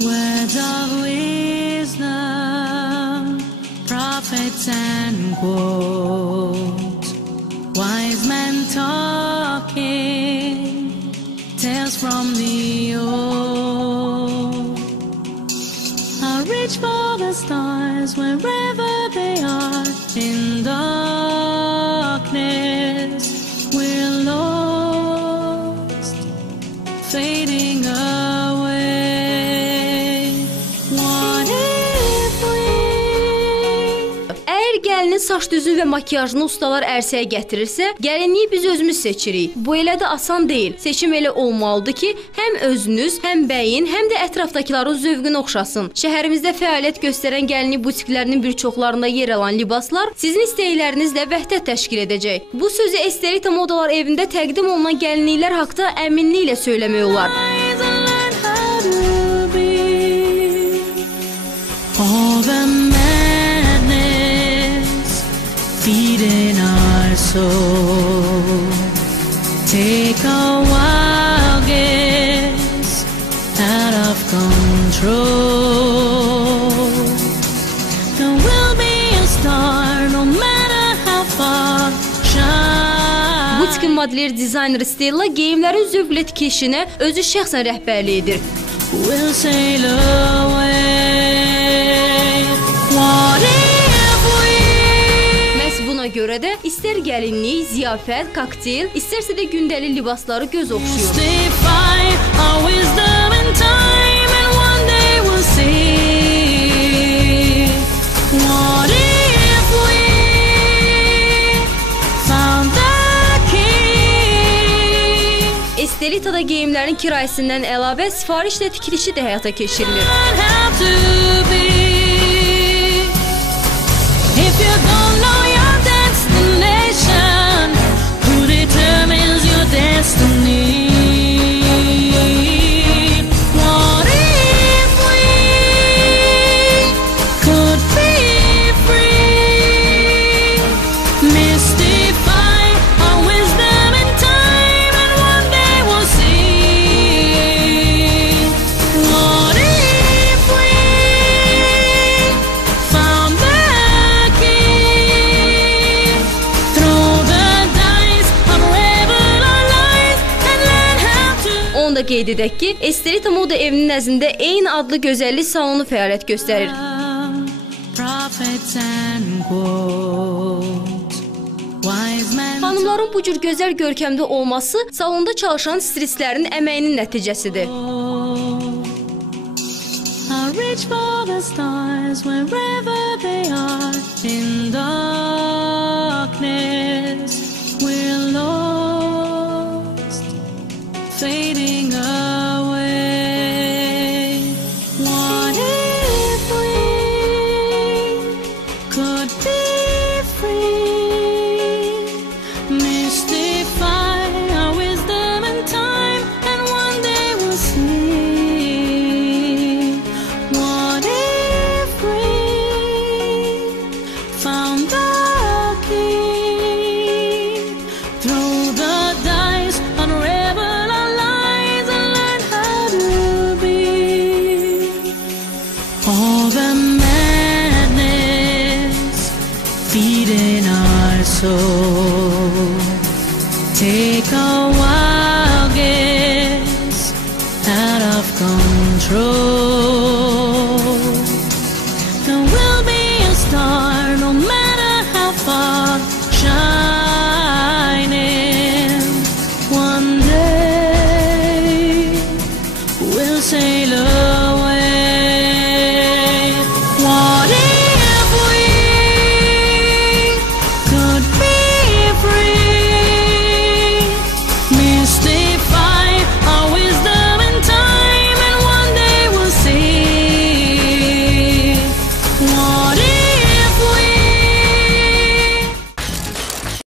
Words of wisdom, prophets and quotes, wise men talking, tales from the old. I'll reach for the stars wherever they are. In darkness we're lost, fading away. What if we... Əgər gəlinin saç düzü və makiyajını ustalar ərsəyə gətirirsə, gəlinliyi biz özümüz seçirik. Bu elə də asan deyil. Seçim elə olmalıdır ki, həm özünüz, həm bəyin, həm də ətrafdakıların zövqünü oxşasın. Şəhərimizdə fəaliyyət göstərən gəlinlik butiklərinin bir çoxlarında yer alan libaslar sizin istəklərinizlə vəhdət təşkil edəcək. Bu sözü Estelita Modalar evində təqdim olunan gəlinliklər haqda əminliklə söyləmək olar. All the madness feeding our soul. Take a wild guess, out of control. There will be a star, no matter how far. Shine. Butikin model dizayner Stella geyimlərin zövqlə tikilişinə özü şəxsən rəhbərlik edir. We'll sail away. What if we... Məhz buna görə də istər gəlinlik, ziyafət, kokteyl, istərsə də gündəlik libasları göz oxşuyur. Mystify our wisdom and time, and one day we'll see. What if we found the key? Estelita'da geyimlərin kirayəsindən əlavə sifarişlə tikilişi də həyata keçirilir. How to be. If you don't know your destination, who determines your destiny? What if we could be free? Mystify our wisdom and time, and one day we'll see. What if we found the key? Throw the dice, unravel our lives, and learn how to... Onu da qeyd edək ki, Estelita Moda evinin nəzdində eyni adlı gözəllik salonu fəaliyyət göstərir. Prophets and quotes, wise men... Xanımların bu cür gözəl görkəmdə olması salonda çalışan stilistlərin əməyinin nəticəsidir. I'll reach for the stars wherever they are. In darkness we're lost, fading away. What if we could be free? Mystify our wisdom and time, and one day we'll see. What if we found the key? Throw the dice, unravel our lives, and learn how to be. All the madness feeding our soul. Take a wild guess, out of control.